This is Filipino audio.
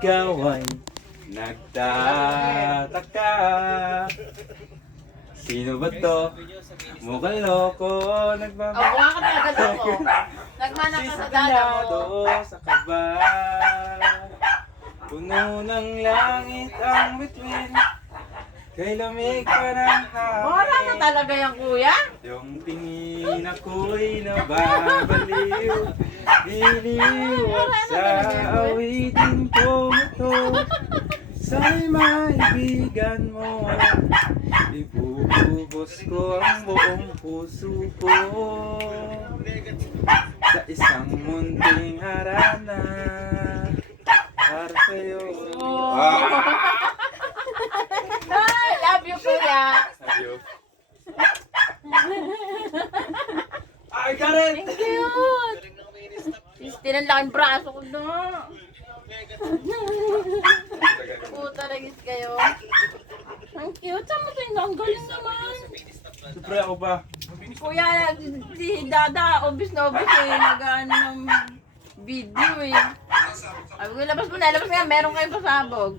ikaw ay nagtataka. Sino ba to? Mukhang loko, Buka ka talaga loko. Nagmana ka sa dada mo. sa kaba. Puno ng langit ang bituin, kay lamig pa ng Bora na hangin. talaga yan, kuya. Yung tingin ako'y nababaliw, iniwag sa awitin ko ito. Sa'y maibigan mo, ibububos ko ang buong puso ko sa isang munting harana para sa'yo. Ay, love you, kuya. Adiyo. I got it! Thank you. Sister, ang laking braso ko na. Puta, nagis kayo. Ang cute. Saan mo ito yung ang galing naman? Siyempre ako pa. Kuya, si Dada, obvious na obvious eh. Nag-ano ng video eh. Sabi ko, labas mo na, labas nga. Meron kayong pasabog.